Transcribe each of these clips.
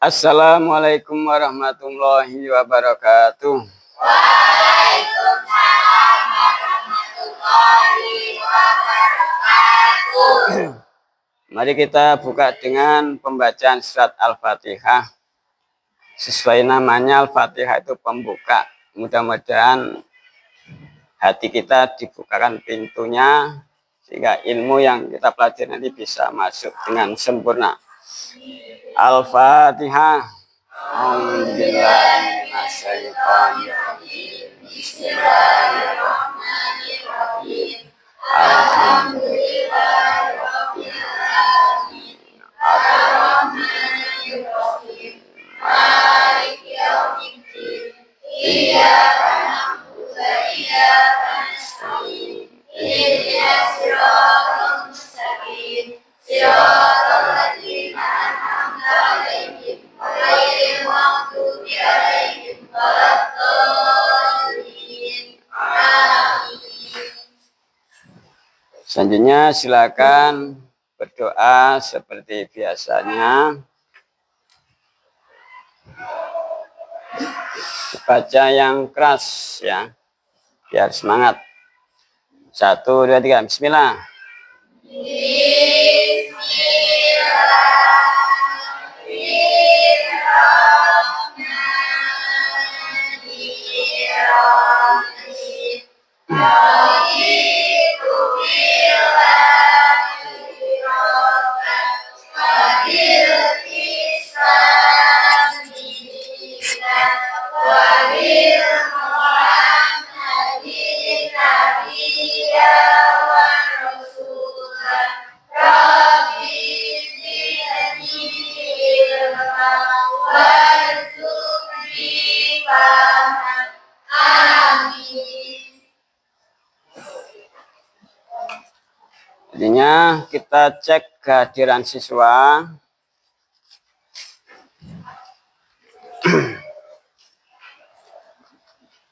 Assalamualaikum warahmatullahi wabarakatuh. Waalaikumsalam warahmatullahi wabarakatuh. Mari kita buka dengan pembacaan surat Al-Fatihah. Sesuai namanya, Al-Fatihah itu pembuka. Mudah-mudahan hati kita dibukakan pintunya, sehingga ilmu yang kita pelajari nanti bisa masuk dengan sempurna. Al-Fatihah. Bismillahirrahmanirrahim. Alhamdulillahirrahmanirrahim. Ar-Rahmanirrahim. Maliki yaumiddin. Iyyaka na'budu wa iyyaka nasta'in. Ihdinas siratal mustaqim. Siratal ladzina an'amta 'alaihim ghairil maghdubi 'alaihim waladdallin. Amin. Selanjutnya silakan berdoa seperti biasanya. Baca yang keras ya, biar semangat. 1, 2, 3, bismillah. Jadinya kita cek kehadiran siswa.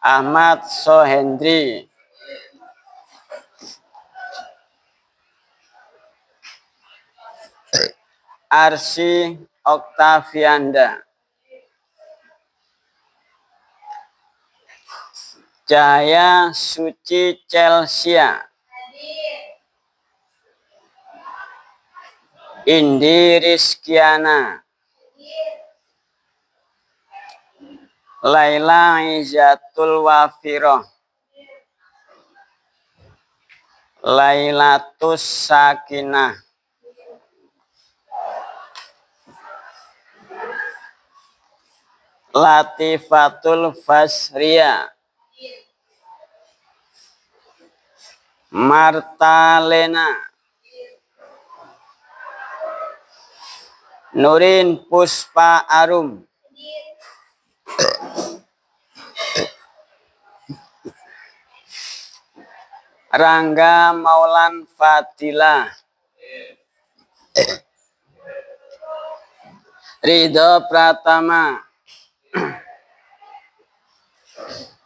Ahmad Sohendri. Arsi Oktavianda. Cahaya Suci Chelsea. Indi Rizkiana. Laila Izatul Wafiroh. Lailatus Sakinah. Latifatul Fasria. Marta Lena. Nurin Puspa Arum. Rangga Maulan Fadila. Ridho Pratama.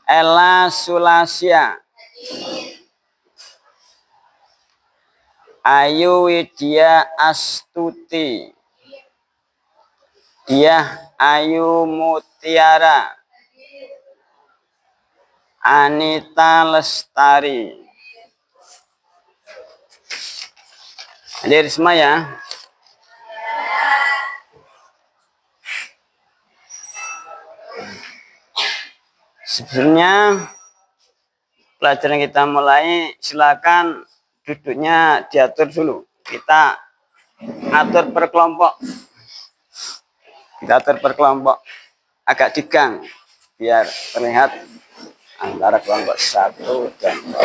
Ella Sulasya. Ayu Widya Astuti. Diah Ayu Mutiara. Anita Lestari. Hadir semua ya. Sebelumnya pelajaran kita mulai, silakan duduknya diatur dulu. Kita atur per kelompok. Kita atur per kelompok agak di gang biar terlihat antara kelompok 1 dan 2.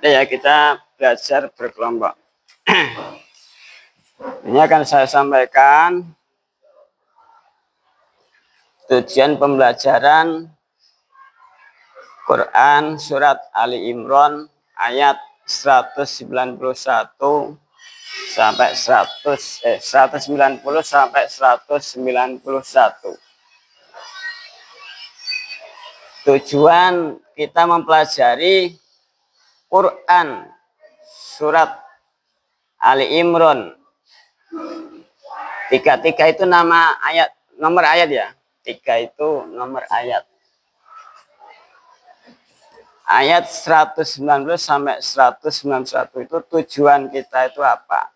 Ya, kita belajar berkelompok. Ini akan saya sampaikan tujuan pembelajaran Quran surat Ali Imran ayat 191 sampai 190 sampai 191. Tujuan kita mempelajari Quran surat Ali Imran. Tiga itu nama ayat, nomor ayat ya. 3 itu nomor ayat. Ayat 190 sampai 191 itu tujuan kita itu apa?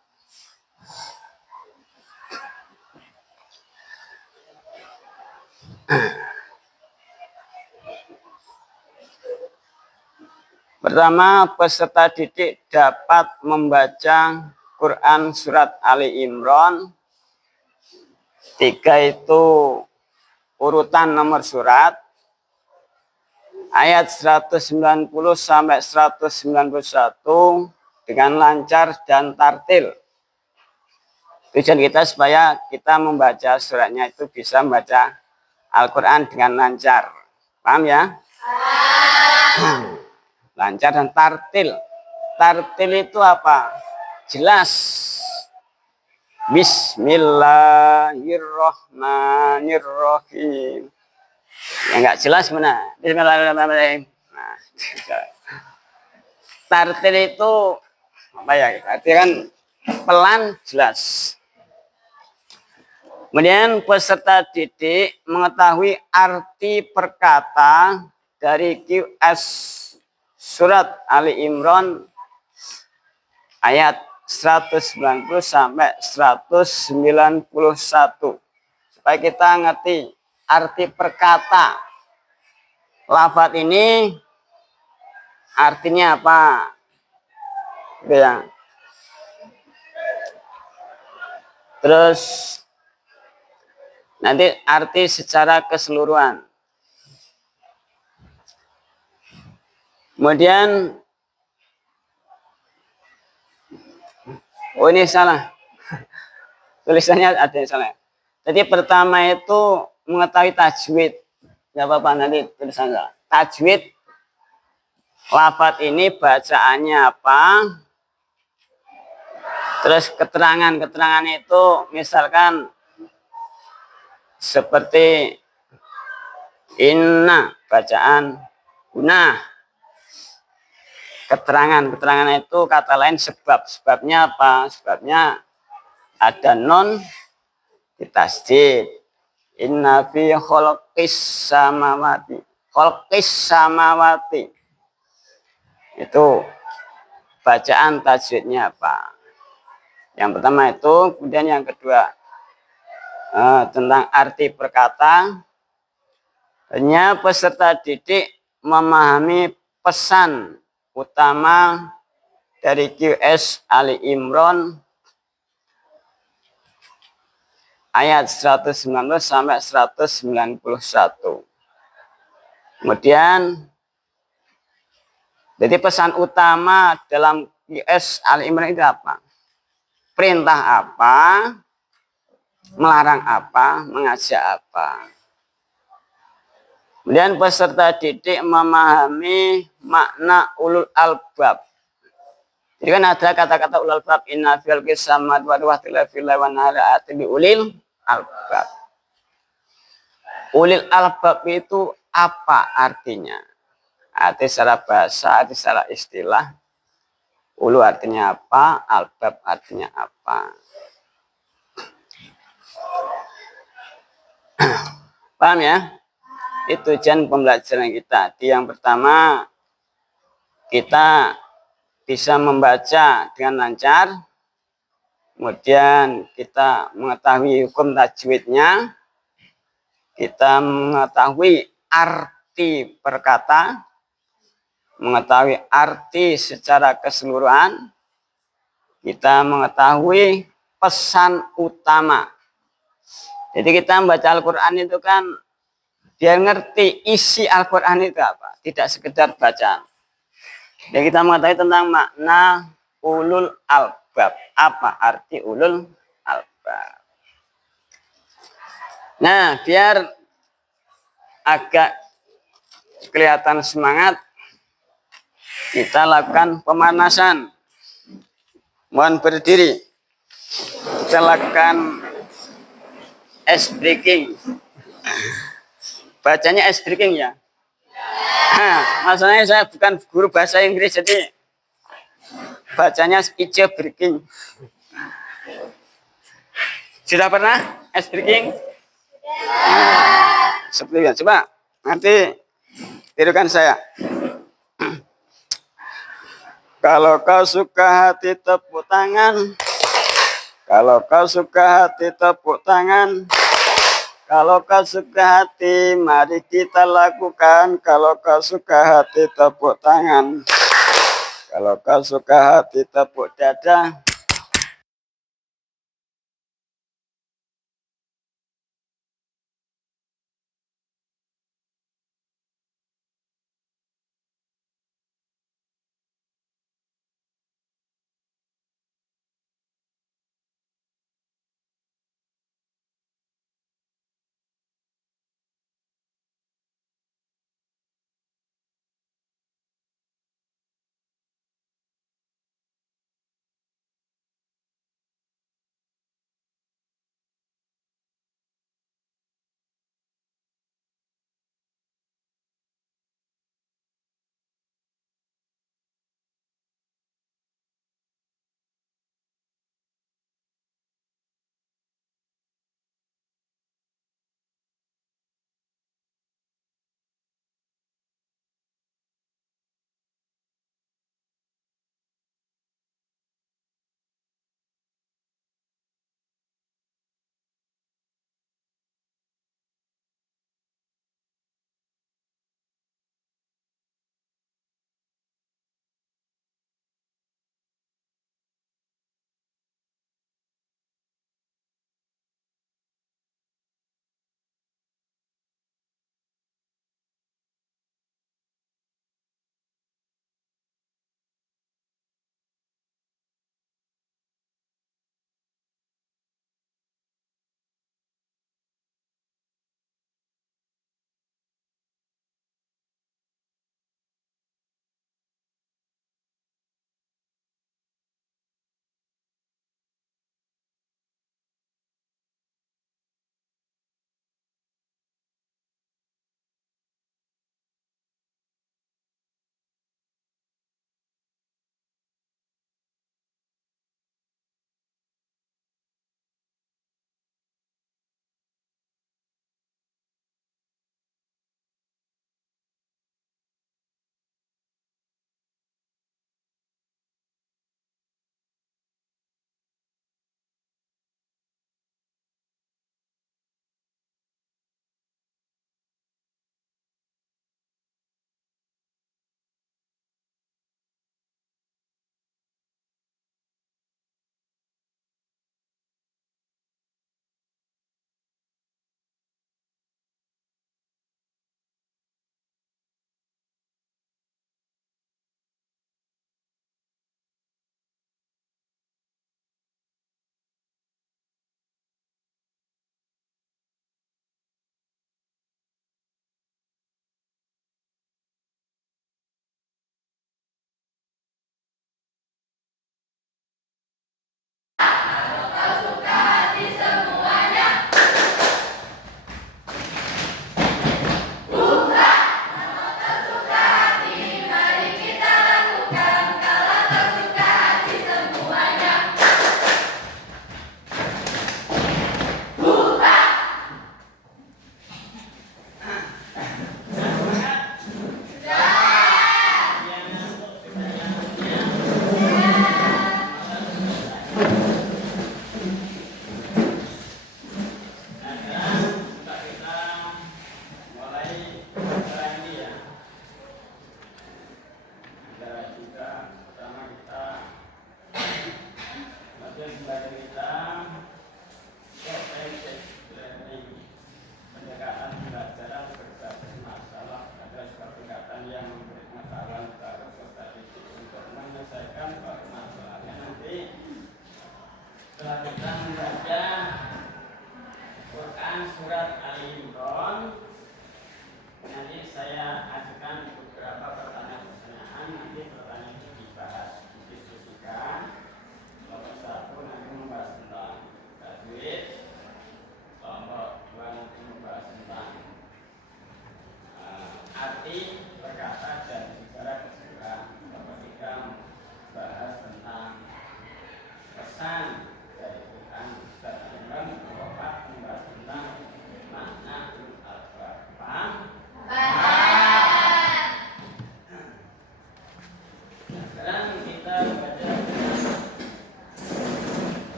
Pertama, peserta didik dapat membaca Quran surat Ali Imran. 3 itu urutan nomor surat. Ayat 190 sampai 191 dengan lancar dan tartil. Tujuan kita supaya kita membaca suratnya itu bisa membaca Al-Quran dengan lancar. Paham ya? Lancar dan tartil. Tartil itu apa? Jelas. Bismillahirrahmanirrahim. Ya enggak jelas mana? Bismillahirrahmanirrahim. Nah, tartil itu apa ya? Artinya kan pelan jelas. Kemudian peserta didik mengetahui arti perkata dari QS surat Ali Imran ayat 190 sampai 191. Supaya kita ngerti arti perkata. Lafaz ini artinya apa? Gitu ya. Terus nanti arti secara keseluruhan. Kemudian, oh ini salah. Tulisannya ada yang salah. Jadi pertama itu mengetahui tajwid. Gak apa-apa nanti tulisan salah. Tajwid. Lafaz ini bacaannya apa? Terus keterangan itu misalkan seperti inna, bacaan guna. Keterangan itu kata lain sebabnya apa? Sebabnya ada non ditasdid. Inna fi khalqis samawati. Itu bacaan tajwidnya apa? Yang pertama itu, kemudian yang kedua tentang arti perkata. Hanya peserta didik memahami pesan utama dari QS Ali Imran ayat 190 sampai 191. Kemudian jadi pesan utama dalam QS Ali Imran itu apa? Perintah apa? Melarang apa? Mengajak apa? Kemudian peserta didik memahami makna ulul albab. Jadi kan ada kata-kata ulul albab, inna fil samawati wal ardi wa nahari ulil albab. Ulil albab itu apa artinya? Arti secara bahasa, arti secara istilah. Ulu artinya apa? Albab artinya apa? Paham ya? Itu tujuan pembelajaran kita. Yang pertama, kita bisa membaca dengan lancar. Kemudian kita mengetahui hukum tajwidnya. Kita mengetahui arti perkata. Mengetahui arti secara keseluruhan. Kita mengetahui pesan utama. Jadi kita membaca Al-Quran itu kan biar ngerti isi Al-Quran itu apa. Tidak sekedar bacaan. Dan kita mengetahui tentang makna ulul albab. Apa arti ulul albab. Nah, biar agak kelihatan semangat, kita lakukan pemanasan. Mohon berdiri. Kita lakukan ice breaking. Bacanya ice breaking ya. Masalahnya saya bukan guru bahasa Inggris, jadi bacanya ice breaking. Sudah pernah ice breaking? Seperti itu. Coba nanti tirukan saya. Kalau kau suka hati tepuk tangan. Kalau kau suka hati tepuk tangan. Kalau kau suka hati mari kita lakukan. Kalau kau suka hati tepuk tangan. Kalau kau suka hati tepuk dada.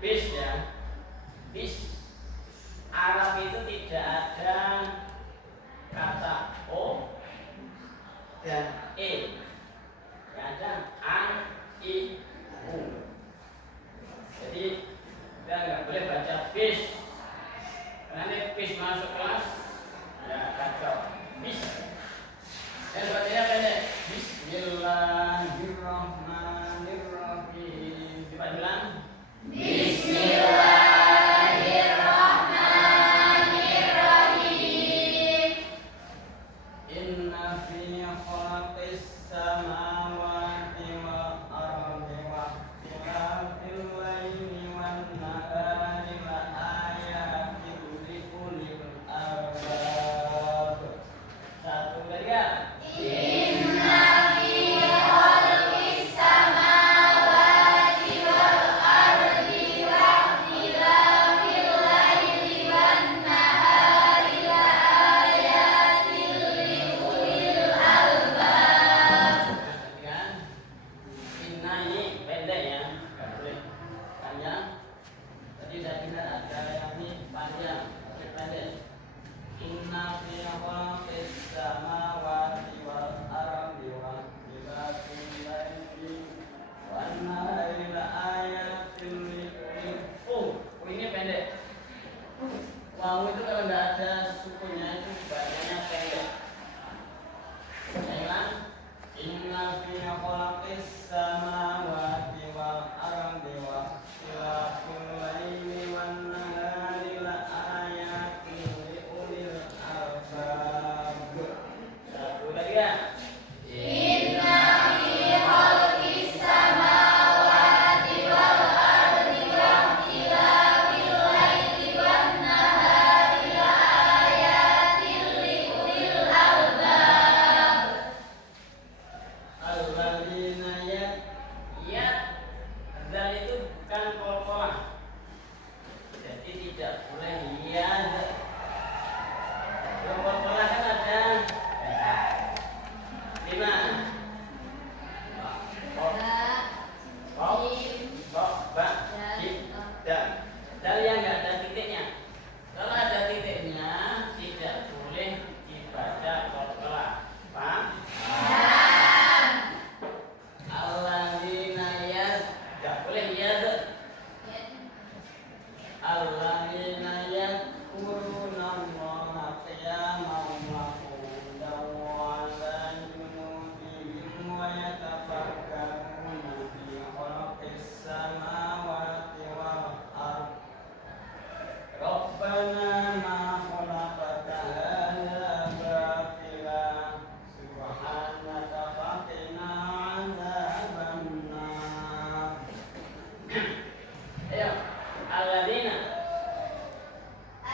bis ya. Bis Arab itu tidak ada kata O dan E. Tidak ada A, I, U. Jadi kita nggak boleh baca bis. Nanti bis masuk kelas ya kacau. Bis. Dan bacanya pendek. Bismillahirrahmanirrahim. Coba bilang. Bismillahirrahmanirrahim. Inna fi khalaqis samawati wal ardi wa ikhtilafil laili wan nahari la ayatin li ulil albab. Satu lagi ya. Inna fi khalqis samawati wal ardi wa ikhtilafil laili wan nahari la ayatin li ulil albab. Perhatikan. Inna ini pendek ya, nggak boleh panjang. Tadi saya dengar ada yang ini panjang, tapi pendek. Inna fi khalqis samawati wal ardi wa ikhtilafil laili wan nahari la ayatin li ulil. Oh, ini pendek. Wow, itu kalau nggak ada sukunya itu bacanya pendek. Saya Inna fi khalaqis samawati wal ardi wa ikhtilafil laili wan nahari la ayatin li ulil albab. Satu lagi ya. Inna fi khalqis samawati wal ardi wa ikhtilafil laili wan nahari la ayatin li ulil albab. Alladzina ya dan itu bukan qalqalah. Jadi tidak boleh ya. Kalau qalqalah kan ada 5. Dari yang nggak ada titiknya. Kalau ada titiknya tidak boleh dibaca qalqalah. Paham? Alladzina nggak boleh yad. Alladzina yadhkuruna Allaha qiyaman wa qu'udan wa 'ala junubihim wa yatafakkaruna fi khalqis samawati wal ardh. Rabbana ma khalaqta hadza batila subhanaka faqina 'adzabannar. Ayo, alladzina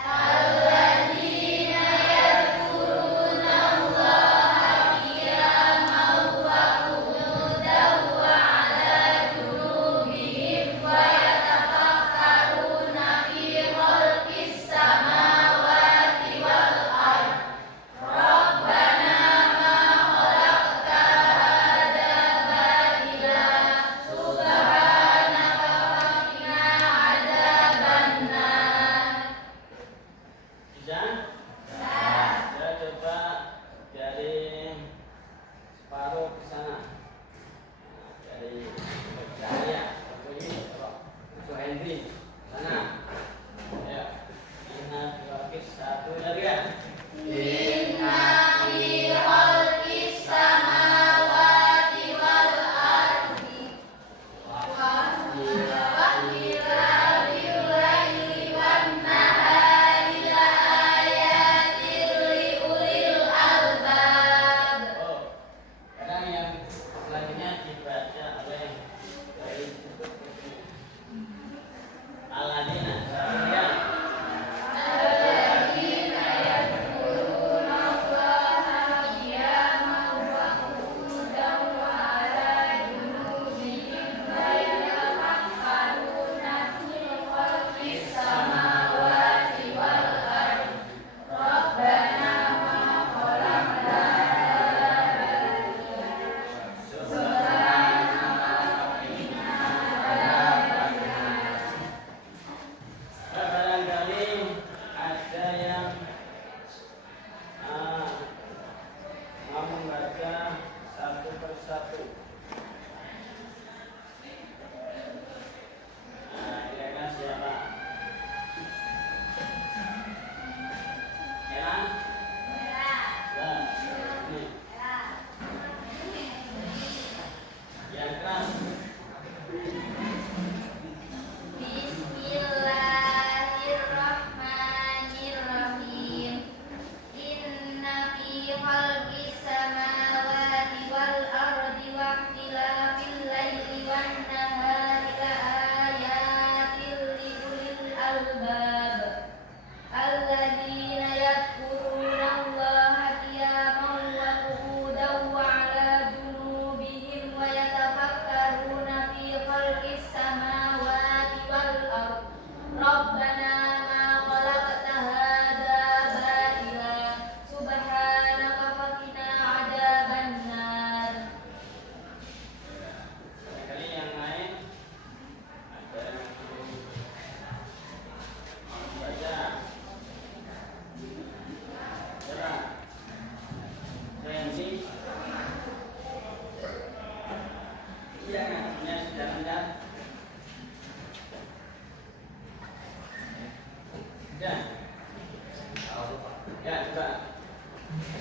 Alladzina yadhkuruna Allaha qiyaman wa qu'udan wa 'ala junubihim wa yatafakkaruna fi khalqis samawati wal ardh. Rabbana ma khalaqta hadza batila subhanaka faqina 'adzabannar. albab alladzina yadhkuruna Allaha qiyaman wa qu'udan wa 'ala junubihim wa yatafakkaruna fi khalqis samawati wal ardh Rabbana ma khalaqta hadza batila subhanaka faqina 'adzabannar. Kali yang lain ada yang mau baca. Coba. Randy. Iya, ngajinya sudah rendah. Ya. Ya, coba.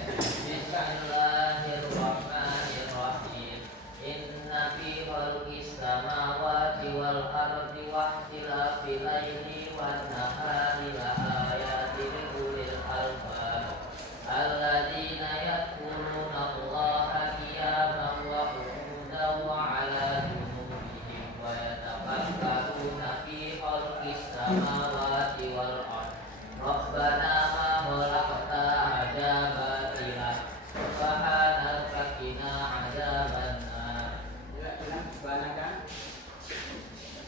Bismillahirrahmanirrahim. Inna fi khalqis samawati wal ardi wa ikhtilafil laili wan nahari la ayatin li ulil albab alladzina yadhkuruna Allaha qiyaman wa qu'udan wa 'ala junubihim wa yatafakkaruna fi khalqis samawati wal ardi Rabbana ma khalaqta hadza batila subhanaka qina 'adzabannar. Ya, bilang subhanaka.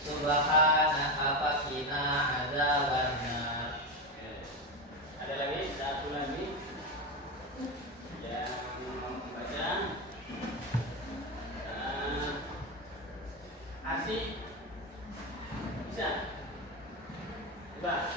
Subhanaka faqina 'adzabannar. Ada lagi, satu lagi yang membaca. Asik bisa coba.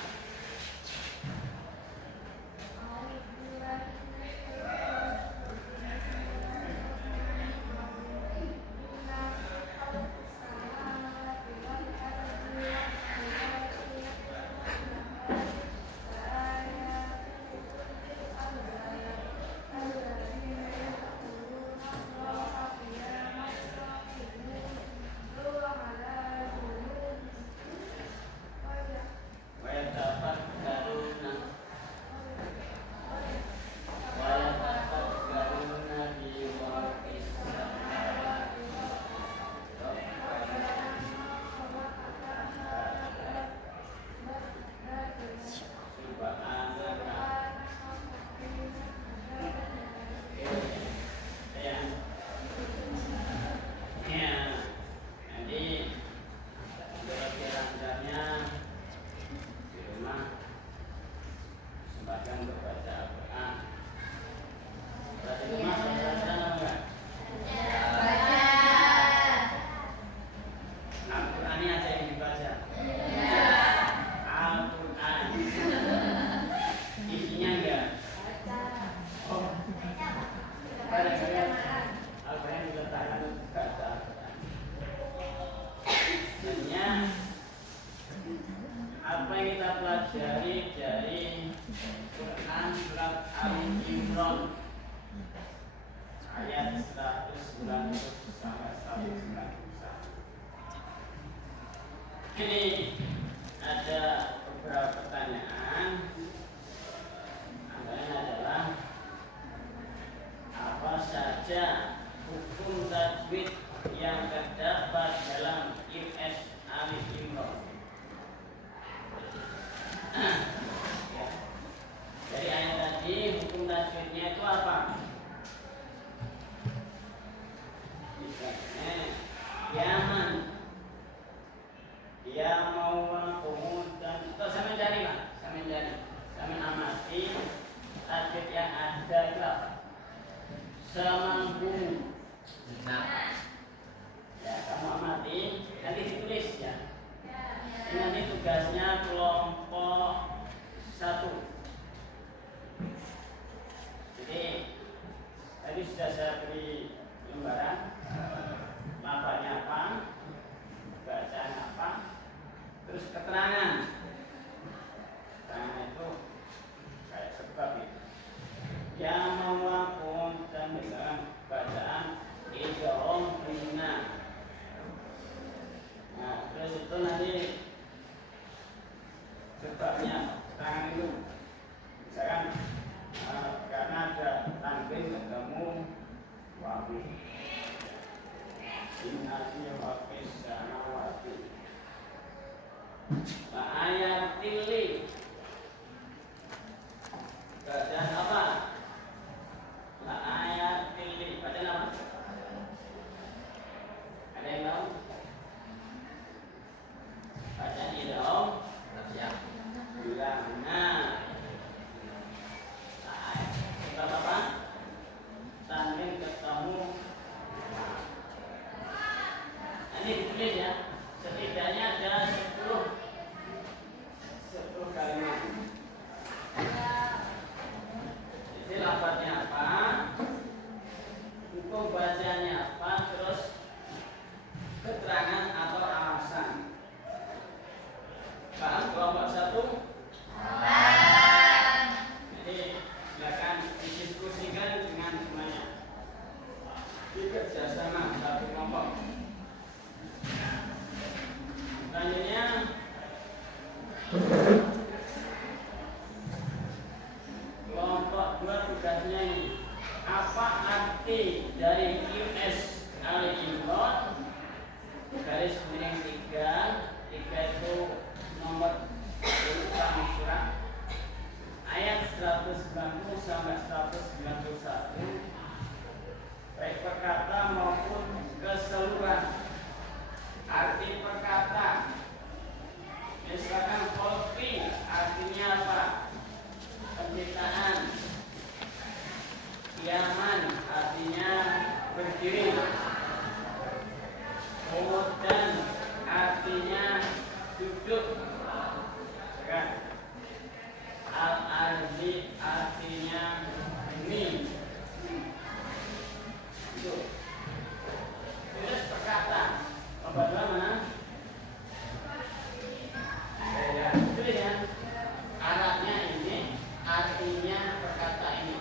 Apa yang kita pelajari dari Quran surat Al-Imran ayat 190 sampai 191. Ini ada beberapa pertanyaan. Antaranya adalah apa saja hukum tajwid yang terdapat dalam IS Al-Imran. Ya. Dari ayat tadi hukum tajwidnya itu apa? Misalnya Yaman, dia mau kemudian atau saya mencari lah, saya mengamati tajwid yang ada itu apa? Semanggung. Nah, Ya, kamu amati, nanti ditulis ya. Ini nanti tugasnya kelompok 1. Jadi tadi sudah saya beri lembaran, lafaznya apa, bacaan apa, terus keterangan. Keterangan itu kayak sebab itu. Yang mewakun dan dengan bacaan idgham rina. Nah, terus itu nanti sebabnya tangan itu misalkan karena ada tanwin ketemu wawu inna fi waqis samawati. Nah, ayat tili. Bacaan apa? La ayat tili. Bacaan apa? Ada yang tahu? Bacaan ini dong. Ya. Bilang. Nah. Kita apa? Tanding ketemu. Nah, ini ditulis ya. Setidaknya ada 10 kalimat. Jadi lafadznya apa? Hukum bacanya apa? Terus keterangan atau alasan. Paham kelompok 1? Jadi silakan didiskusikan dengan semuanya. Bekerjasama satu kelompok. Selanjutnya kelompok 2 tugasnya ini. Apa arti dari QS Ali Imran garis miring 3 itu nomor urutan surat ayat 190 sampai 191 baik perkata maupun keseluruhan. Arti perkata misalkan kolpi artinya apa? Penciptaan. Yaman artinya berdiri. Kemudian artinya duduk. Al-arzi artinya bumi. Itu. Terus perkata. Nomor 2 mana? Tulis ya. Arabnya ini, artinya perkata ini.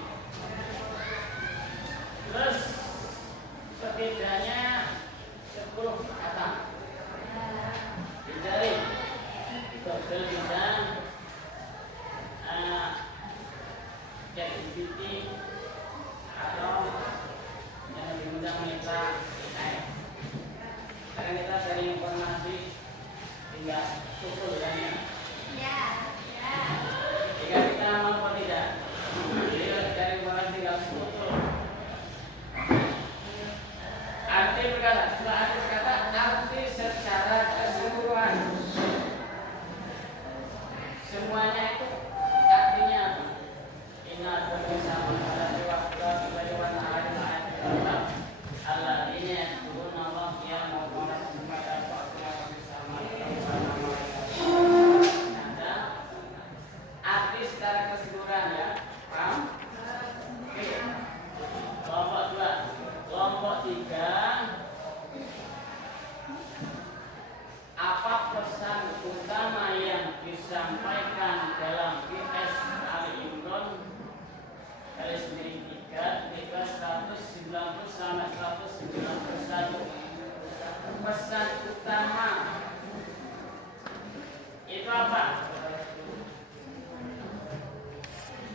Terus setidaknya 10 kata. Dicari. Betul bisa ChatGPT atau yang lebih mudah mitra AI. Karena kita sharing informasi tinggal pukul kan ya. Jika kita mau atau tidak, jadi sharing informasi tinggal pukul. Arti perkata, setelah arti perkata, arti secara keseluruhan. Semuanya itu artinya apa? Inna bersama pada waktu bagaimana ayat-ayat Allah ini turun Allah yang mau pada waktu bersama ada arti secara keseluruhan ya, paham? Oke. Kelompok 2, kelompok 3. Apa pesan utama yang disampaikan dalam QS Ali Imran garis miring 3 190 sampai 191? Pesan utama itu apa?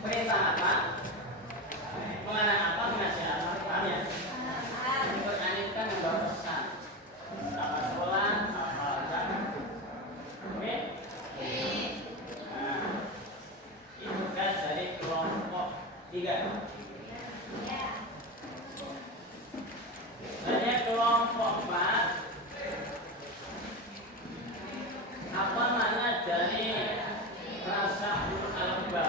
Perintah apa? Pengarang apa? Penasihat apa? Paham ya? Quran itu kan membawa pesan. Apa sekolah? Oke? Nah, itu tugas dari kelompok 3. Hanya kelompok 4. Apa makna dari rasa al-ba?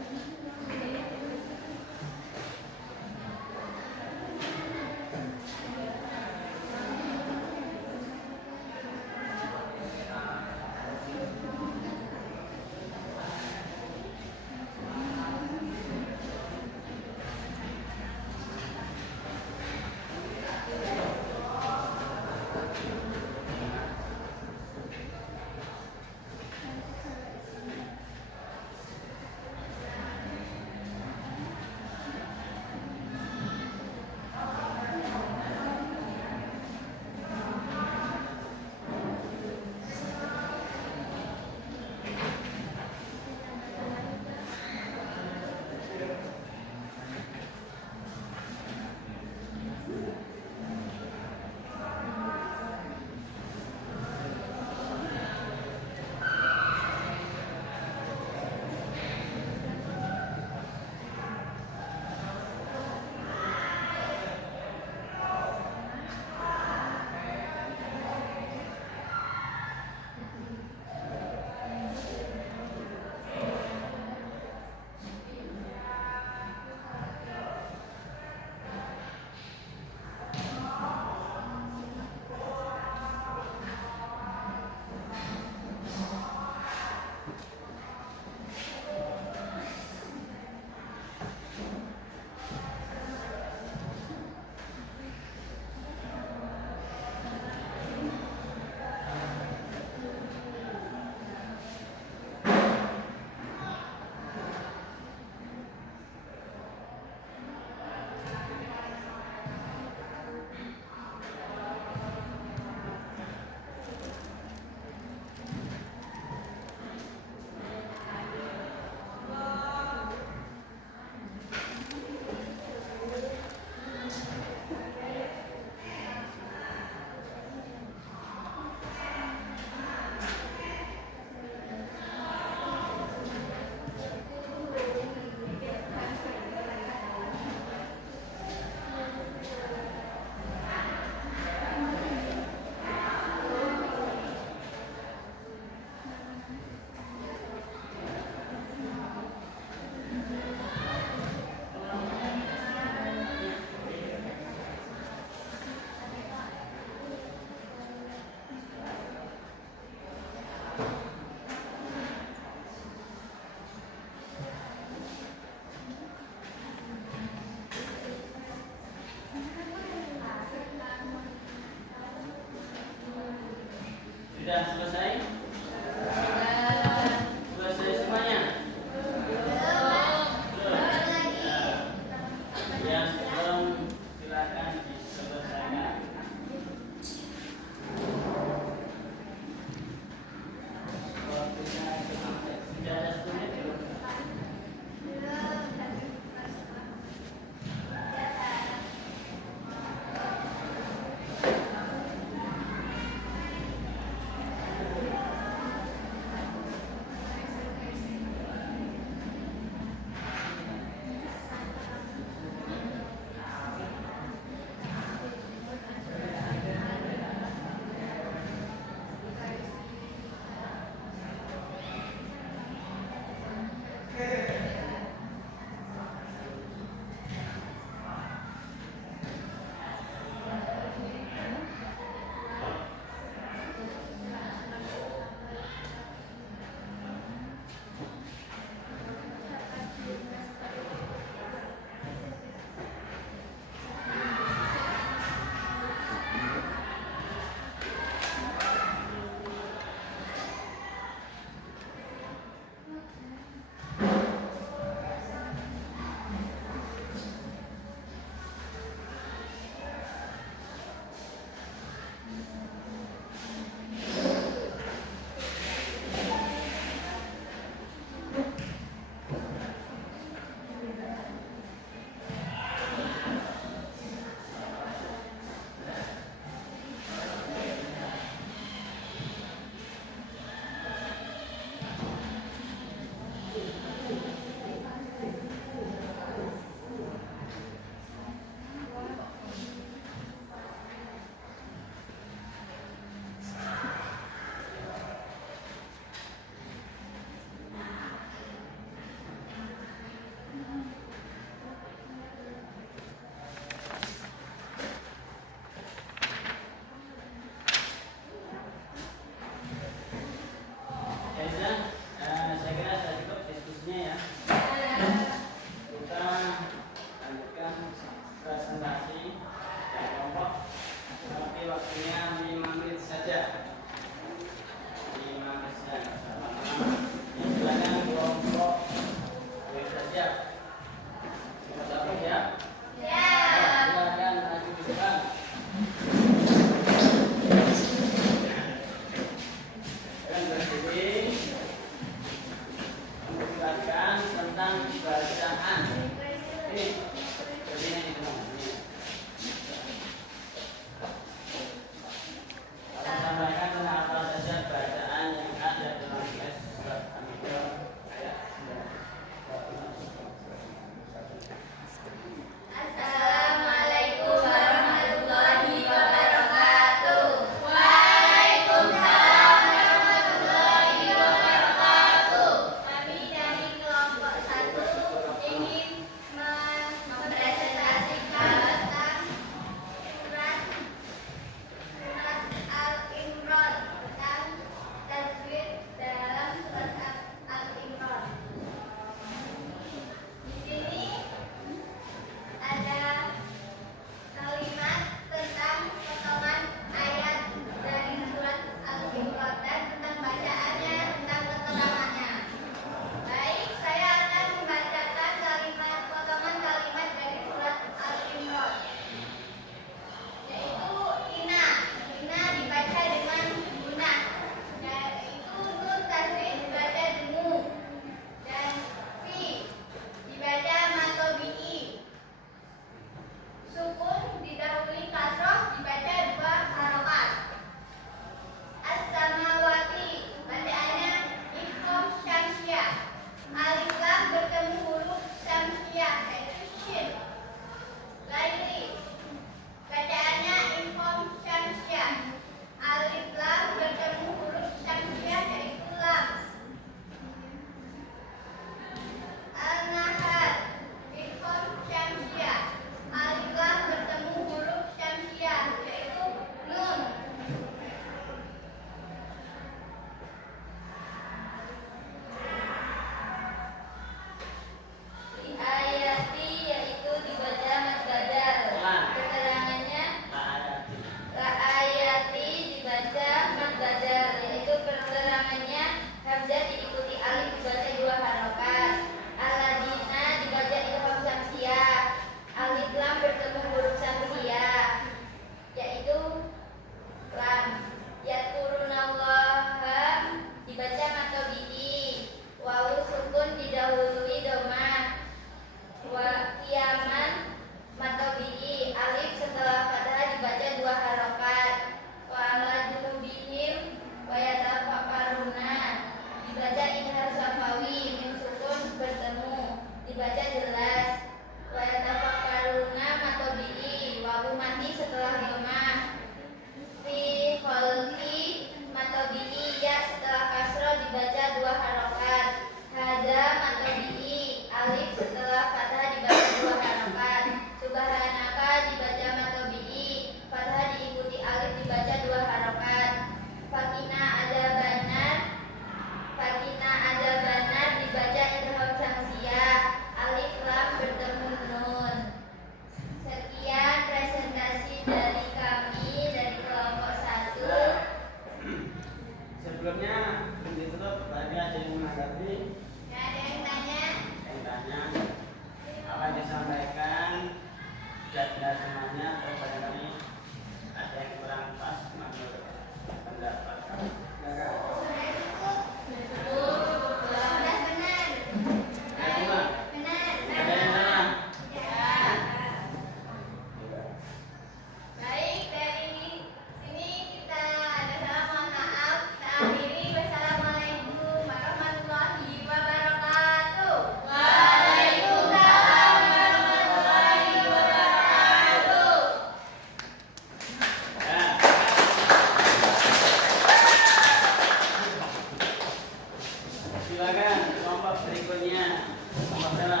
Silakan kelompok berikutnya. Kelompok sana.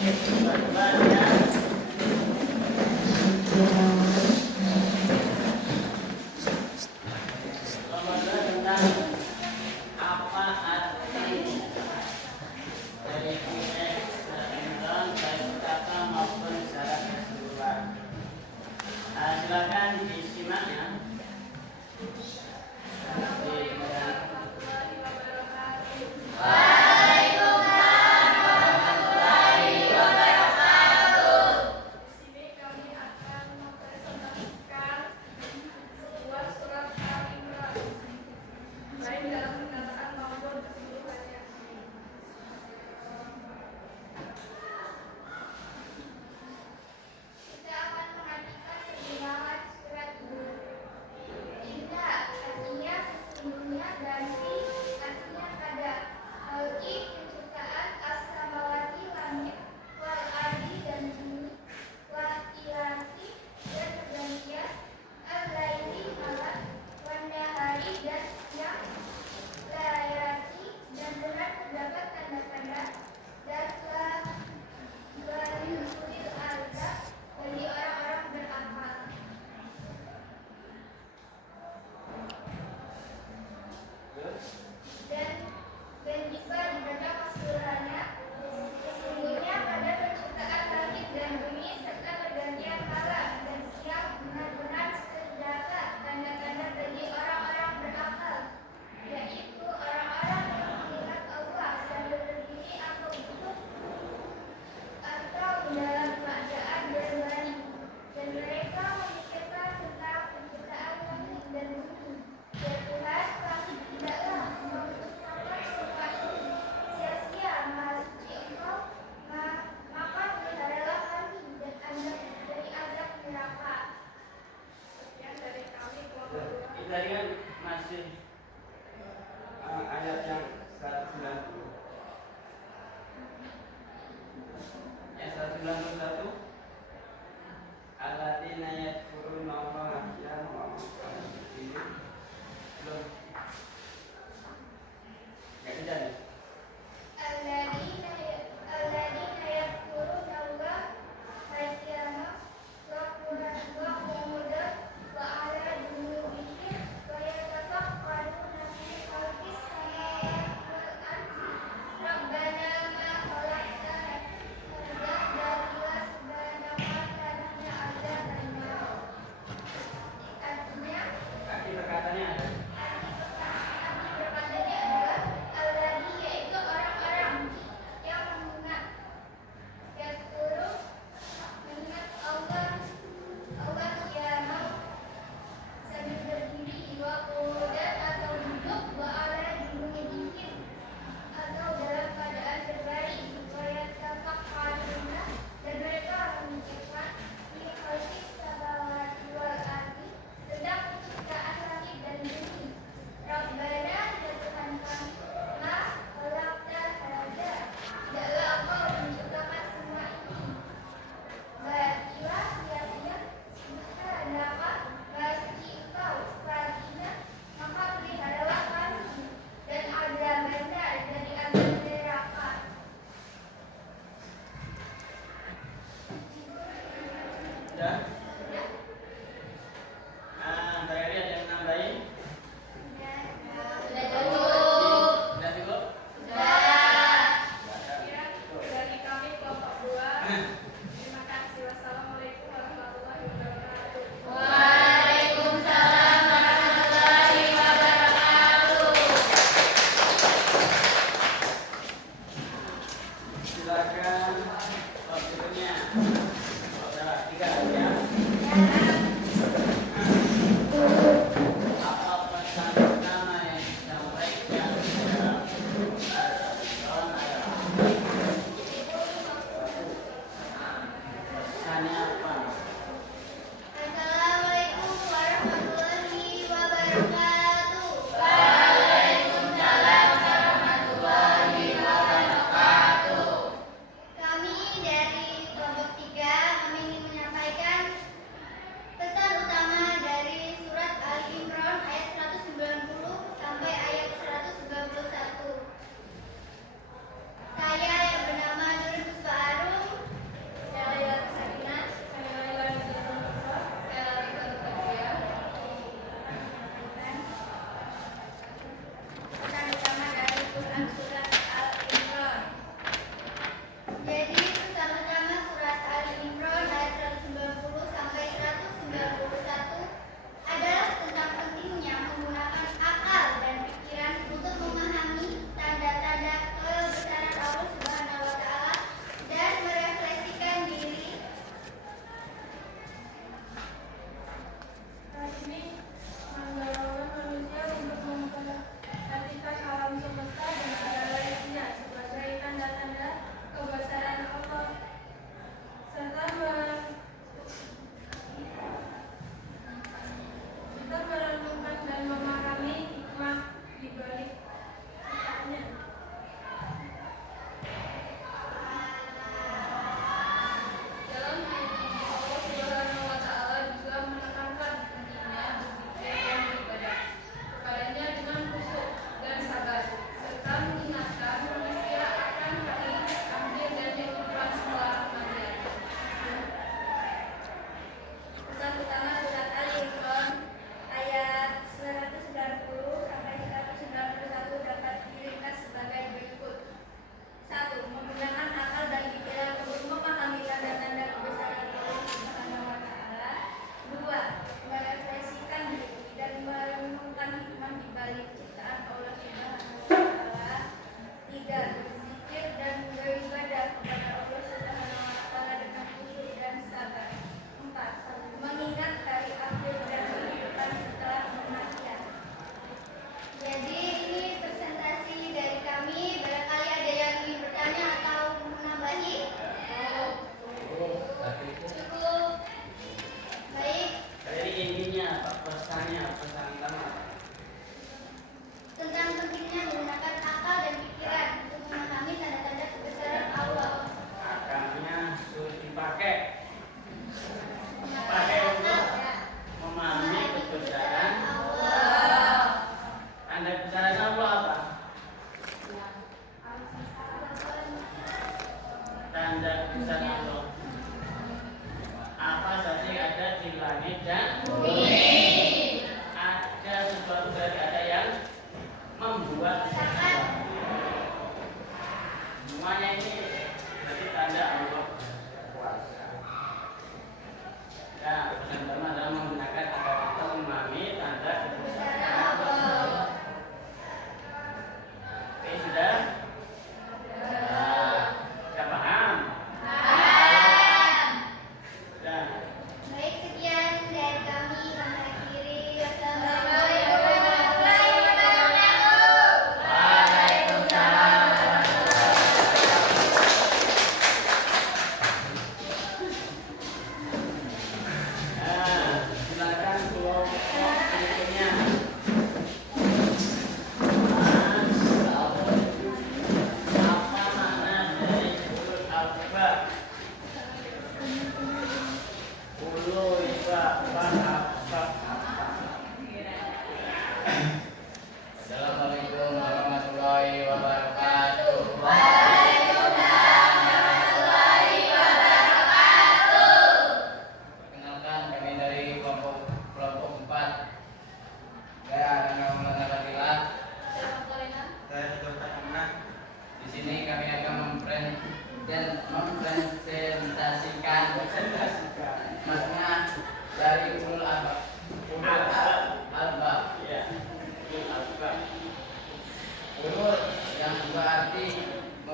Coba ya. Kelompok sana tentang apa arti dari fix tentang baik kata maupun secara keseluruhan. Silakan disimak ya.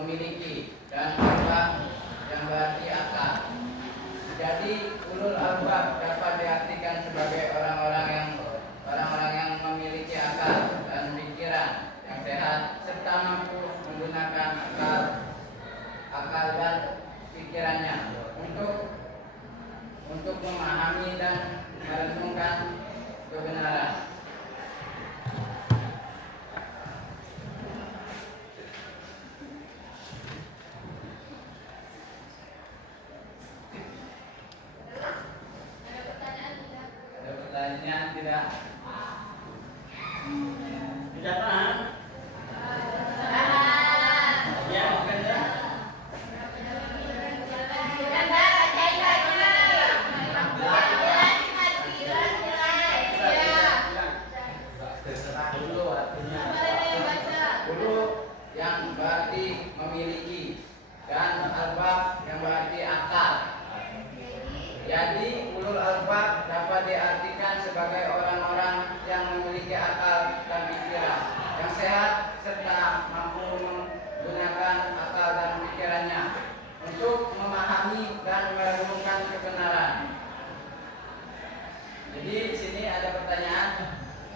memiliki, dan albab yang berarti akal. Jadi ulul albab dapat diartikan sebagai orang-orang yang memiliki akal dan pikiran yang sehat serta mampu menggunakan akal dan pikirannya untuk memahami dan merenungkan kebenaran. Ada pertanyaan tidak? Tidak paham? Ya, bukan ya? Ulu artinya ulu yang berarti memiliki dan albab yang berarti akal. Jadi ulul albab dapat diartikan sebagai orang-orang yang memiliki akal dan pikiran yang sehat serta mampu menggunakan akal dan pikirannya untuk memahami dan merenungkan kebenaran. Jadi di sini ada pertanyaan,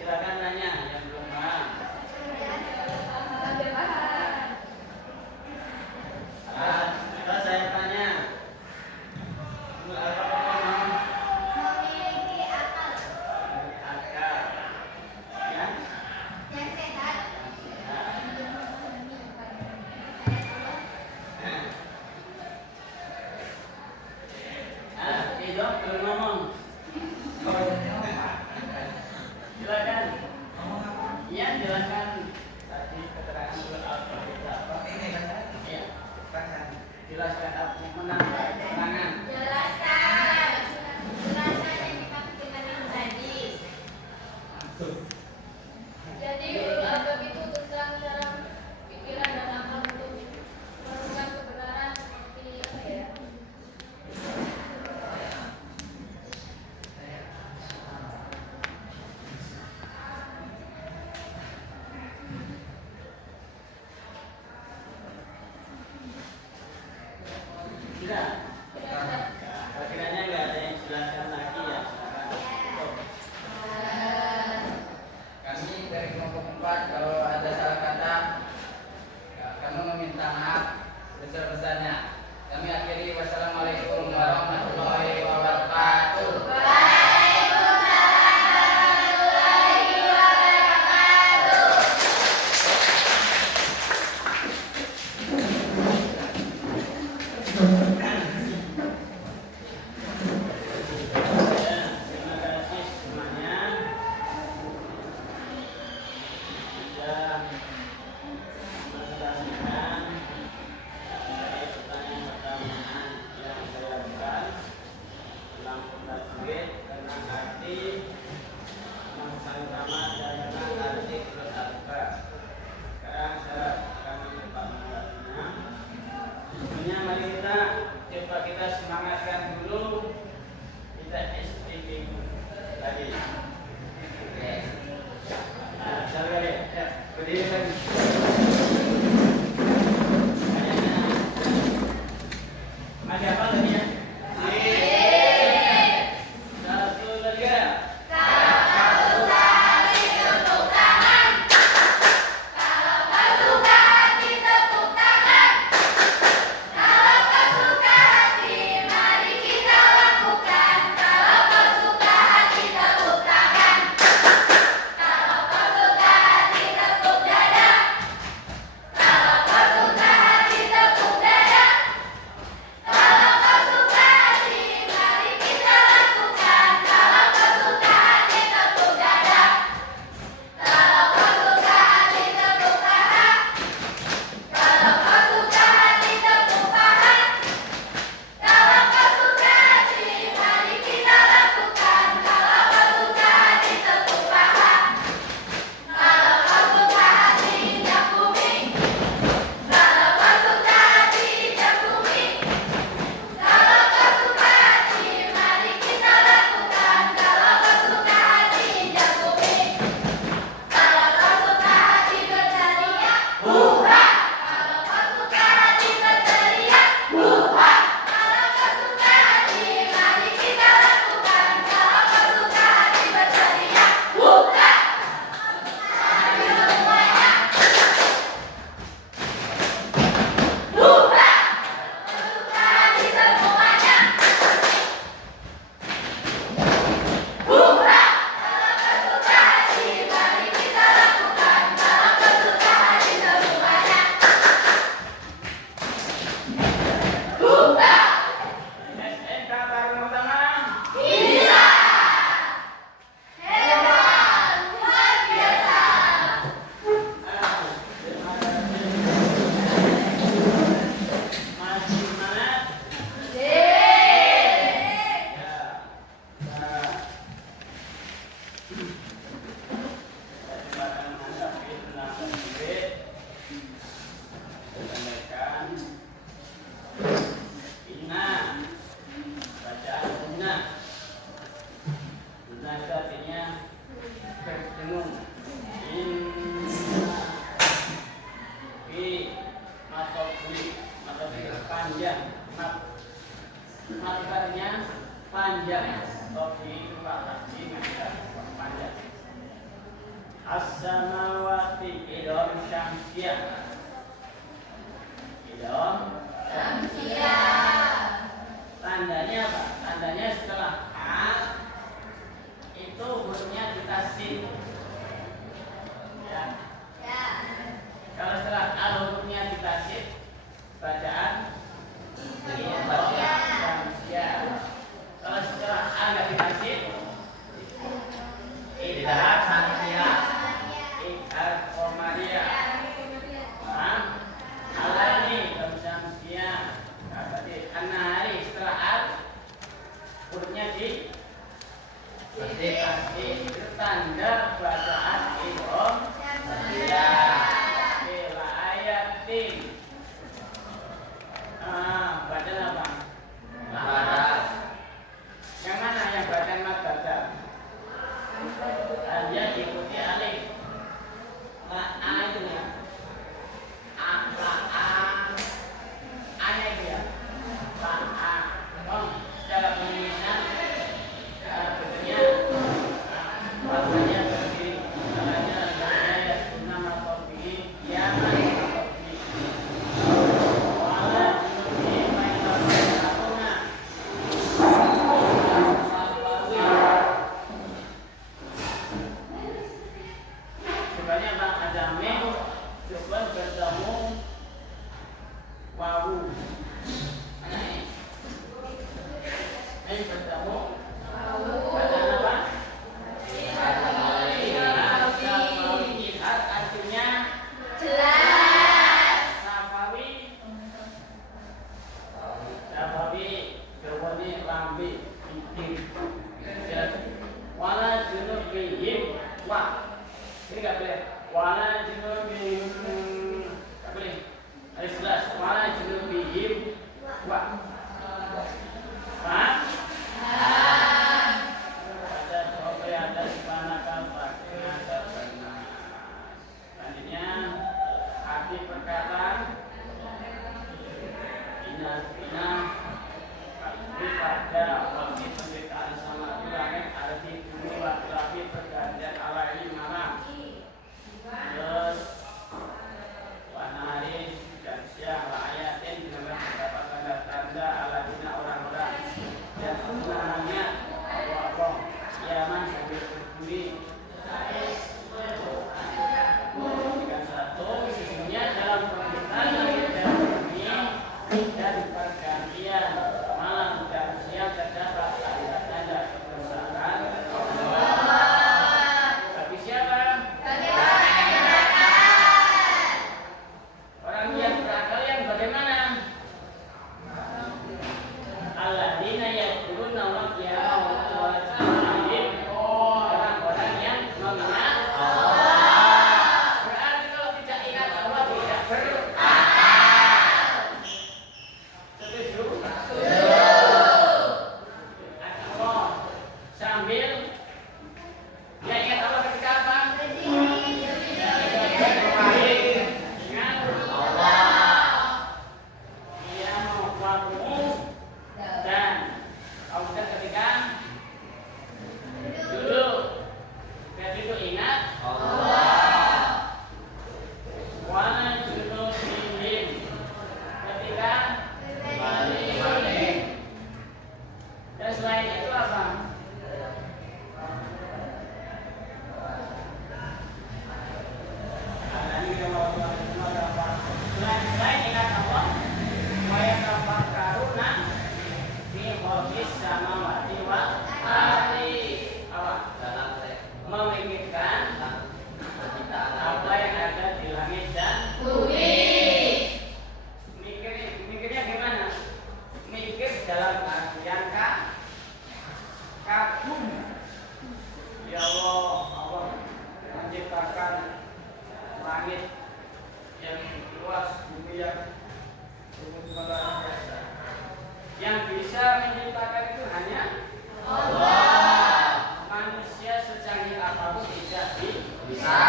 silakan nanya yang belum paham. Selesai. itu artinya panjang. Topi itu haji ngajak panjang. As-samawati idom syamsiyah. Idom syamsiyah. Tandanya apa? Tandanya setelah A itu hurufnya kita sin. Ya. Kalau setelah A hurufnya kita sin, bacaan syamsiyah. Kalau setelah A nggak kita sin, idhar syamsiyah. Idhar qamariyah. Paham? Alani idhar syamsiyah. Berarti an-nahari setelah A hurufnya di itu tanda bacaan idhar syamsiyah. Bila ayatin. Bacaan apa? Maharat. Yang mana yang bacaan mad baca? Dia diikuti alif. A itu ya. A. A-nya itu ya. A. Oh, secara penulisan bentuknya maknanya seperti caranya ayat nama topi ya sebenarnya bang ada mem coba bertemu wawu mana ini bertemu bacaan apa? Idhar artinya jelas. Safawi jawabannya lambi bikin wala junubihim wa ini nggak boleh wala junubihim nggak boleh harus jelas wala junubihim wa paham? Ada coba ada subhanakal fakirnya terbenar. Selanjutnya arti perkataan Ina pada waktu penciptaan sama langit arti bumi laki-laki pergantian ala ini malam. Terus wanari dan siang ayatin dengan beberapa tanda-tanda ala dina orang-orang dan sebenarnya Allah kiaman sampai berduri. Dengan satu sesungguhnya dalam penciptaan langit dan bumi dan pergantian malam dan siang terdapat tanda-tanda kebesaran Allah. Bagi siapa? Orang yang berakal yang bagaimana? Alladzina yaquluna Allah ya orang-orang yang mengingat Allah. Berarti kalau tidak ingat Allah tidak berakal. Setuju? Allah sambil dia ingat Allah ketika apa? Ingat Allah. Dia mau waktu dan kemudian ketika duduk dan itu ingat Allah. Wala junubihim ketika balik. Dan selain itu apa? Selain ingat Allah, waya tafakkaruna fi khalqis samawati wal ardi. Memikirkan apa yang ada di langit dan bumi. Mikirnya gimana? Mikir dalam artian kagum. Ya Allah menciptakan langit yang luas, bumi yang luar biasa. Yang bisa menciptakan itu hanya Allah. Manusia secanggih apapun tidak bisa.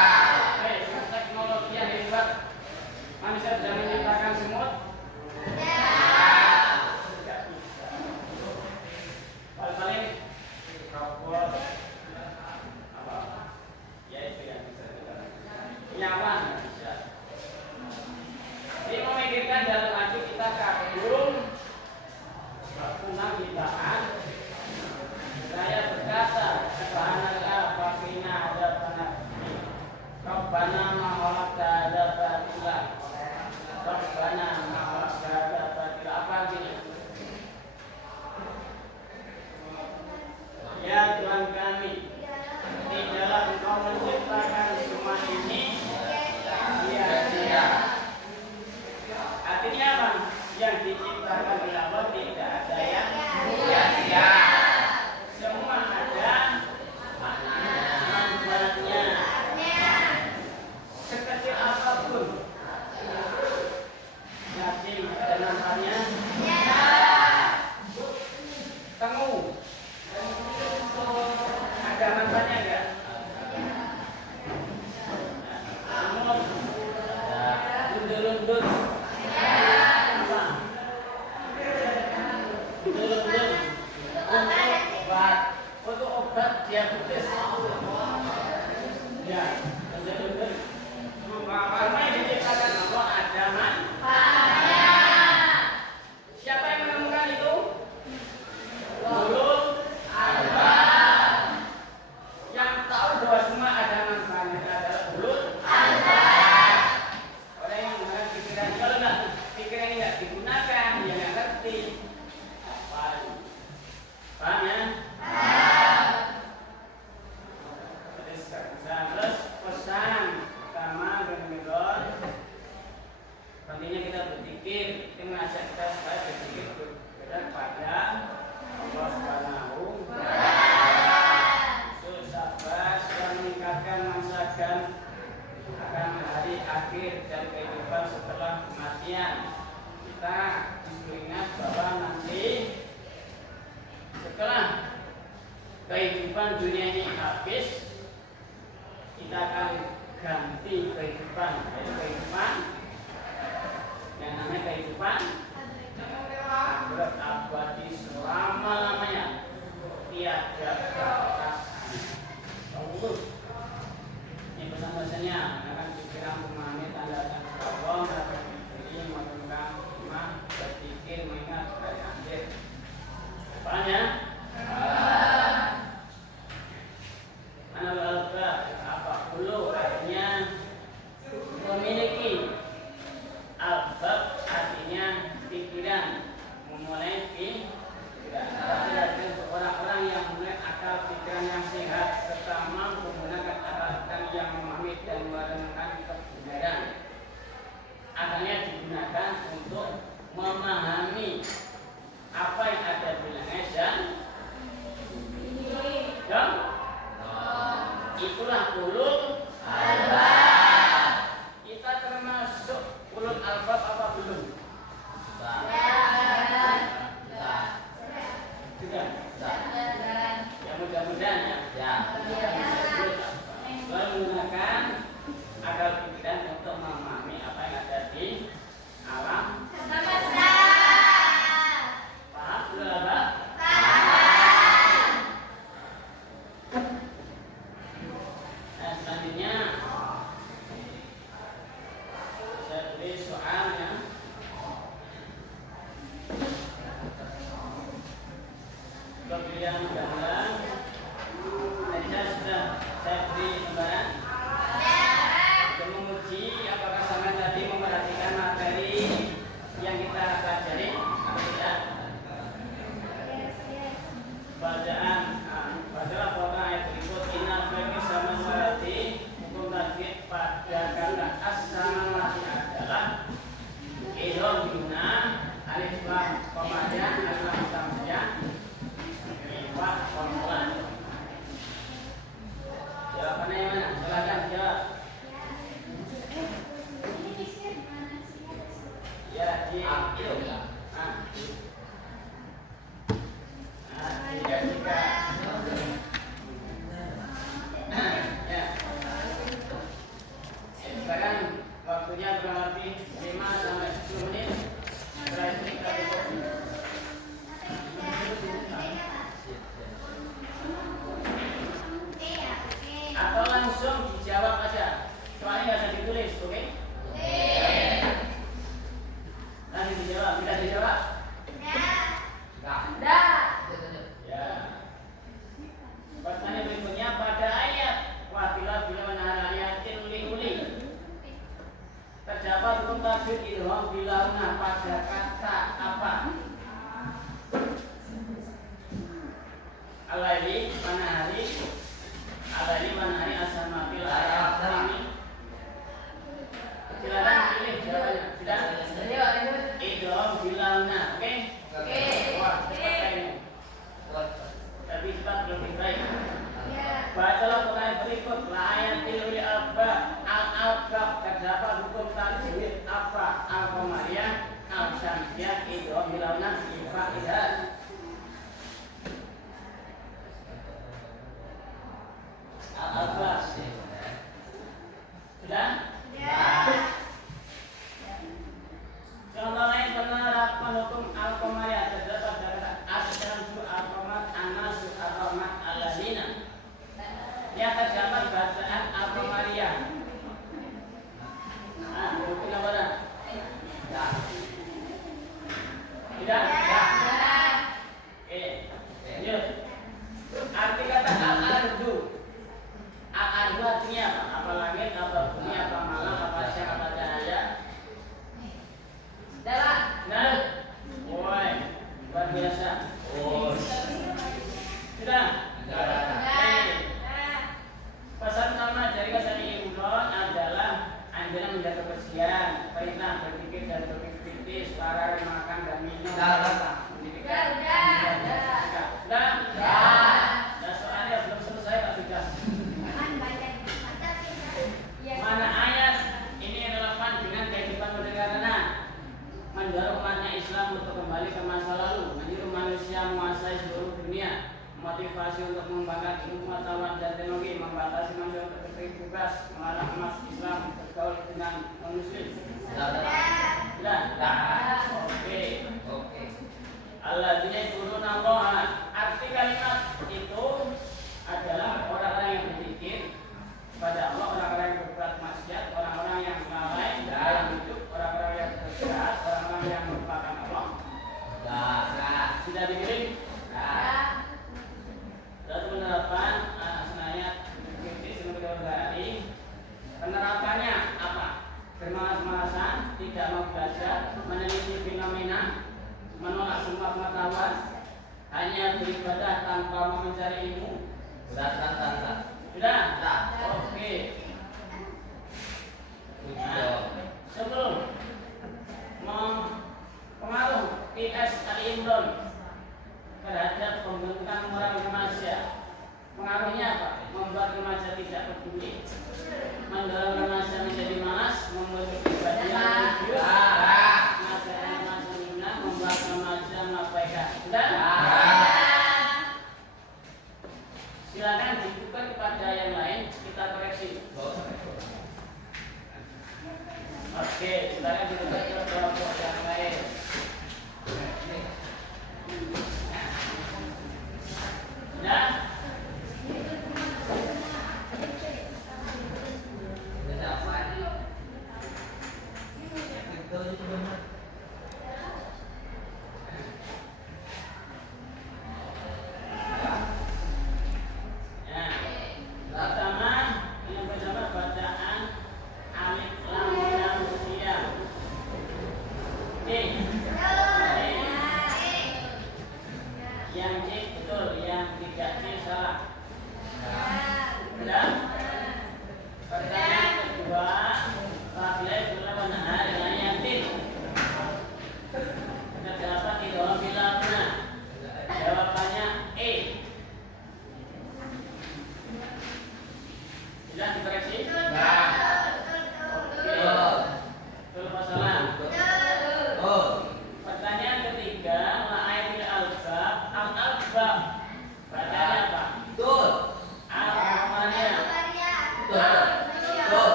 Teknologi yang hebat, manusia bisa menciptakan semut? Tidak bisa. Dipikirkan dalam hati kita kagum, tentang ciptaan. Saya berkata, Subhanallah, fakina ada panas. Rabbana ma'olakta ada batila. Rabbana ma'olakta ada batila. Apa artinya? Ya Tuhan kami, tidaklah Engkau menciptakan semua ini sia-sia. Artinya apa? Yang diciptakan oleh Allah tidak ada yang sia-sia. Semua ada manfaatnya. Sekecil apapun daging ada manfaatnya. Kamu ada manfaatnya enggak? Lundul-lundul. Apa? Lundul-lundul. Untuk obat diabetes. Ya, lundul-lundul. Karena yang diciptakan Allah ada manfaatnya. Siapa yang menemukan itu? Ulul albab. Yang tahu bahwa semua ada manfaatnya adalah ulul albab. Orang yang menggunakan pikiran, kalau pikiran ini nggak digunakan, dia nggak ngerti. Paham ya? Terus pesan pertama dan pentingnya kita berpikir, kita mengajak kita supaya berpikir kepada Allah Subhanahu wa Ta'ala. Sabar dan meningkatkan masakan akan hari akhir dan kehidupan setelah kematian. Kita disuruh ingat bahwa nanti setelah kehidupan dunia ini habis, kita akan ganti kehidupan, yaitu kehidupan yang namanya kehidupan akhirat abadi selama-lamanya, tiada batas. Ini pesan-pesannya akan pikiran memahami tanda-tanda Allah dan berdiri menemukan iman, berpikir mengingat dari akhir. Paham ya? Apa dulu artinya memiliki, albab artinya pikiran, memulai pikiran. Untuk orang-orang yang memiliki akal pikiran yang sehat serta mampu menggunakan akal yang memahami dan merenungkan kebenaran. Akalnya digunakan untuk memahami apa yang ada di langit dan itulah ulul albab. Kita termasuk ulul albab apa belum? Sudah. Ya mudah-mudahan ya. Menggunakan akal pikiran untuk memahami apa yang ada di alam semesta. Paham sudah apa? Nah, selanjutnya saya beri soalnya. Pembelian gambar. Tadi saya beri gambaran untuk menguji apakah sama tadi memperhatikan materi yang kita pelajari atau tidak. Bacaan bacalah potongan ayat berikut. Inna bagi sama salati hukum tajwid pada kata as-samawati adalah idhom guna alif lam komaja alif lam tamziyah wa konsolan. Jawabannya yang mana? Silakan jawab. Ya, di itu. Tiga. Ya. Sekarang waktunya kurang lebih 5 sampai 10 menit. Setelah itu kita tutup. Atau langsung dijawab aja. Soalnya nggak usah ditulis, oke? bilauna pada kata apa? Alaili panahari asamatil ayat ini. Silakan pilih jawabannya. Sudah? Idgham bilauna. Oke? Wah, cepat ini. Tapi cepat lebih baik. Bacalah Quran berikut. Layatil wi abba al-alqab. Terdapat hukum tajwid apa? Al-qamariyah, al-syamsiyah, idgham bilauna, sifat idhar. Al-alqab. Sudah? Contoh lain penerapan hukum al-qamariyah terdapat kata asyamsu al-qamar anasu ar-rahmat al-lazina. Yang terdapat bacaan al-qamariyah. Mungkin apa dah? Tidak? Oke. Lanjut. Arti kata al-ardu. Al-ardu artinya apa? Apa langit, apa bumi, apa malam, apa siang, apa cahaya? Nah, woi, luar biasa. Sudah? Pesan utama dari kesan Imron adalah anjuran menjaga kebersihan, perintah berpikir dan berpikir kritis, larang makan dan minum. Sudah? Nah, soalnya belum selesai Pak sudah. Mana ayat ini relevan dengan kehidupan bernegara? Mendorong umatnya Islam untuk kembali ke masa lalu, menyuruh manusia menguasai seluruh dunia, motivasi untuk mengembangkan ilmu pengetahuan dan teknologi, membatasi manusia untuk bebas, melarang umat Islam bergaul dengan non-Muslim. Sudah? Oke. Alladzina yadhkuruna Allah. Arti kalimat itu adalah orang-orang yang berzikir kepada Allah, orang-orang yang berbuat maksiat, orang-orang yang lalai dalam hidup, orang-orang yang berjahat, orang-orang yang melupakan Allah. Sudah dikirim? Satu penerapan sebenarnya kritis untuk hari. Penerapannya apa? Bermalas-malasan, tidak mau belajar, meneliti fenomena, menolak semua pengetahuan, hanya beribadah tanpa mau mencari ilmu. Sudah? Oke. Sebelum pengaruh IS Ali Imron terhadap pembentukan moral remaja, pengaruhnya apa? Membuat remaja tidak peduli, mendorong remaja menjadi malas, membuat kepribadian religius, mengajarkan remaja menghina, membuat remaja mengabaikan. Sudah? Silakan dibuka kepada yang lain, kita koreksi. Oke, silakan dibuka ke kelompok yang lain. Sudah? Pertama, yang pertama bacaan alif lam mim siap. Yang C betul, yang tidak C salah. Sudah? Pertanyaan kedua, Rabilah Bulan Nahar dengan yakin. Terdapat di dalam bilangnya. Jawabannya E. Sudah dikoreksi? Oke. Betul apa salah?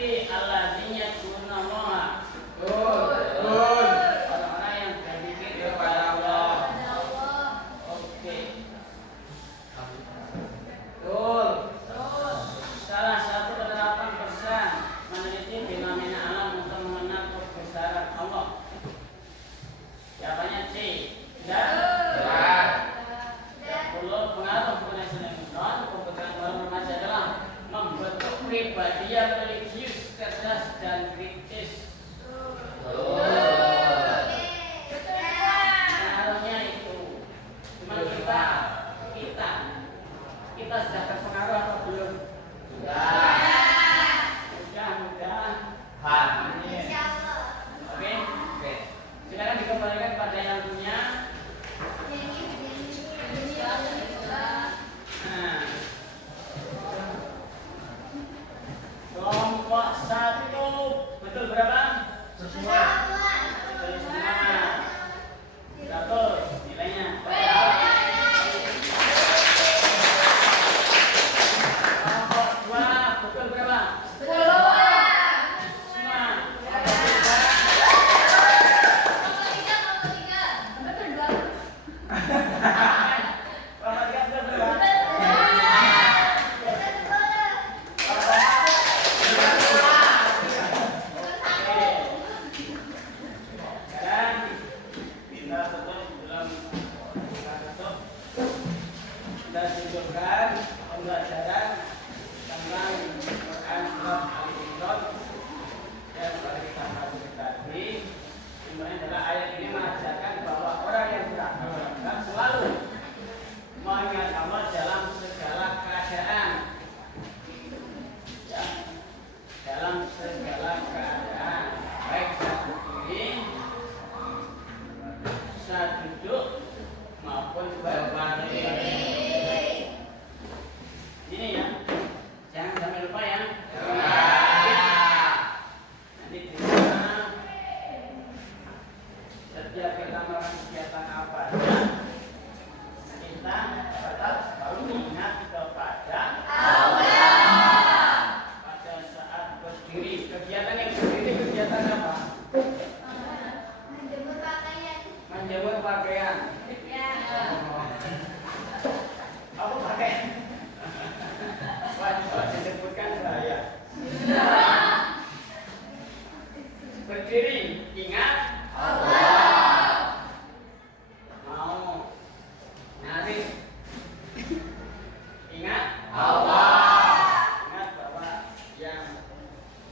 berarti alladzina yadhkurunallaha. Orang-orang yang berzikir kepada Allah. Oke. Betul. Salah satu penerapan pesan meneliti fenomena alam untuk mengenal kebesaran Allah. Jawabannya C. Tidak. Perlu pengaruh kebenaran non kebetulan dalam remaja adalah membentuk pribadi yang religius, cerdas dan kritis. Pengaruhnya itu cuma kita sudah terpengaruh atau belum? Oke. Silakan dikembalikan pada yang punya. Kelompok 1 betul berapa? Semua. Betul semua. Betul nilainya. Kelompok 2 betul berapa? Semua. Kelompok 3 betul berapa? Kita tunjukkan pembelajaran tentang Quran surat Al-Imran yang telah kita pelajari tadi. Sebenarnya adalah ayat ini mengajarkan bahwa orang yang berakal selalu mengingat Allah dalam segala keadaan. Ya, dalam segala keadaan, baik saat berdiri, saat duduk maupun berbaring. Ini ya, jangan sampai lupa ya. Nanti di sana setiap kita melakukan kegiatan apa saja, kita tetap selalu ingat kepada Allah. Pada saat berdiri, kegiatan yang berdiri kegiatan apa? Menjemur pakaian. Apa pakaian? Wah, disebutkan saya. Berdiri, ingat Allah. Mau nyaris, ingat Allah. Ingat bahwa yang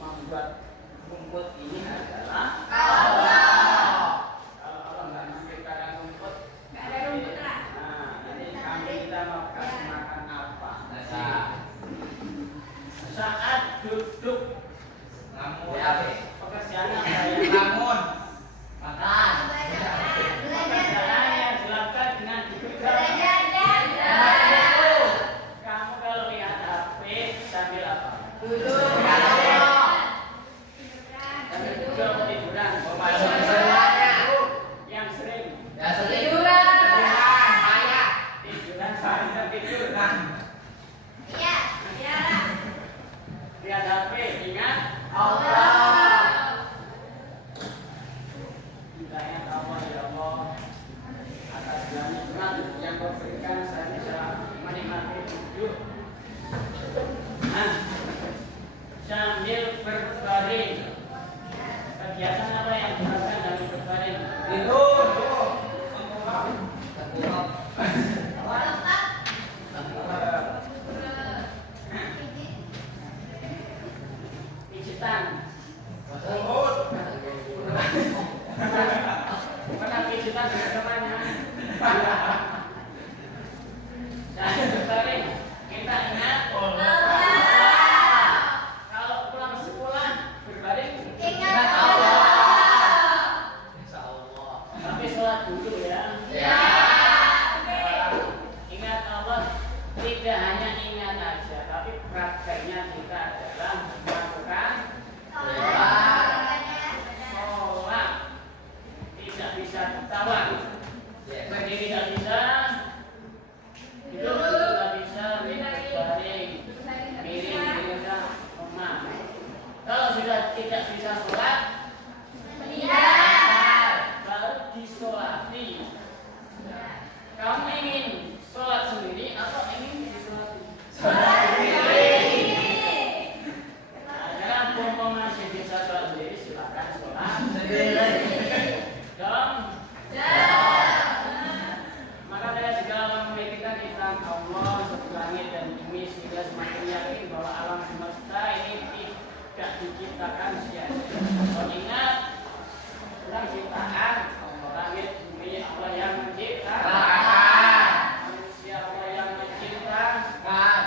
membuat rumput ini adalah Allah. Kalau Allah nggak menciptakan rumput, nggak ada rumput lah. Nah, nanti kambing kita mau kasih makan apa? Nasi. Saat duduk pekerjaan apa yang bangun makan pekerjaan yang dilakukan dengan duduk kamu kalau lihat HP sambil apa? Duduk sambil duduk tiduran yang sering tiduran saya tidur lihat HP, ingat Allah. Ingat Allah ya Allah. Atas nikmat yang Kau berikan saya bisa menikmati hidup. Nah, sambil berbaring. Kegiatan apa yang dilakukan dalam berbaring? Tidur. Pijitan. Mana pijitan dengan temannya? Jangan berbaring. Kita ingat kalau pulang sekolah berbaring ingat Allah. Insya Allah. Tapi sholat dulu ya. Ingat Allah tidak hanya ingat aja, tapi prakteknya kita adalah melakukan sholat. Tidak bisa ketawa, berdiri tidak bisa, tidak bisa sholat Meninggal. baru disolati. Kamu ingin sholat sendiri atau ingin disolati? Nah, sekarang pompom masih bisa sholat sendiri, silakan sholat dong. Maka dari segala memikirkan tentang Allah, satu langit dan bumi, sehingga semakin yakin bahwa alam semesta ini tidak diciptakan sia-sia. Ingat, tentang ciptaan Allah, langit bumi Allah yang menciptakan, manusia Allah yang menciptakan.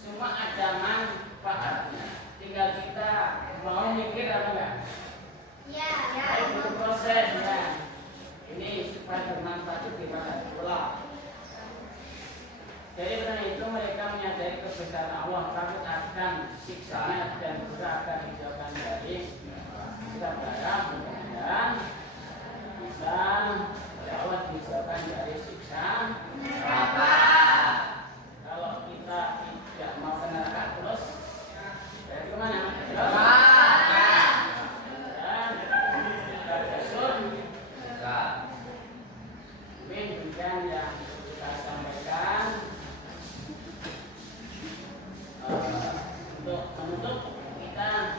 Semua ada manfaatnya. Tinggal kita mau mikir apa enggak? Baik berproses ya. Ini supaya bermanfaat itu gimana? Pula. Jadi karena itu mereka menyadari kebesaran Allah, takut akan siksanya dan berusaha akan dijauhkan dari kita berharap mudah-mudahan bisa oleh Allah dijauhkan dari siksa neraka. Kalau kita tidak mau ke neraka terus dari kemana? Demikian yang kita sampaikan untuk menutup kita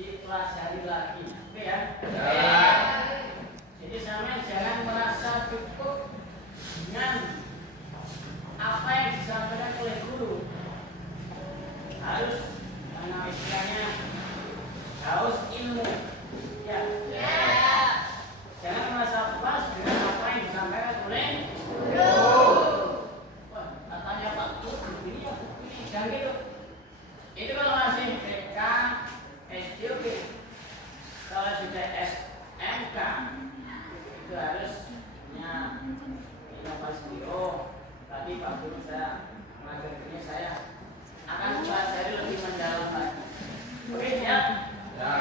dipelajari lagi. Oke ya? Ya. Jadi sampai jangan merasa cukup dengan apa yang disampaikan oleh guru. Harus mana istilahnya haus ilmu. Ya. Jangan merasa puas dengan apa yang disampaikan oleh guru. Wah, katanya Pak Guru begini ya begini, jangan gitu. Itu kalau masih TK, SD oke. Kalau sudah SMK itu harusnya inovasi biro. Tadi Pak Guru saya mengajarkannya saya akan pelajari lebih mendalam lagi. Oke siap? Ya.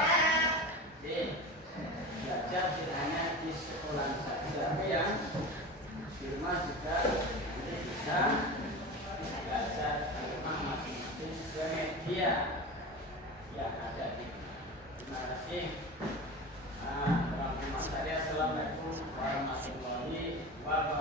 Jadi belajar tidak hanya di sekolah saja, ya. Di rumah juga nanti bisa belajar di rumah masing-masing sesuai media yang ada di. Terima kasih. Assalamualaikum warahmatullahi wabarakatuh.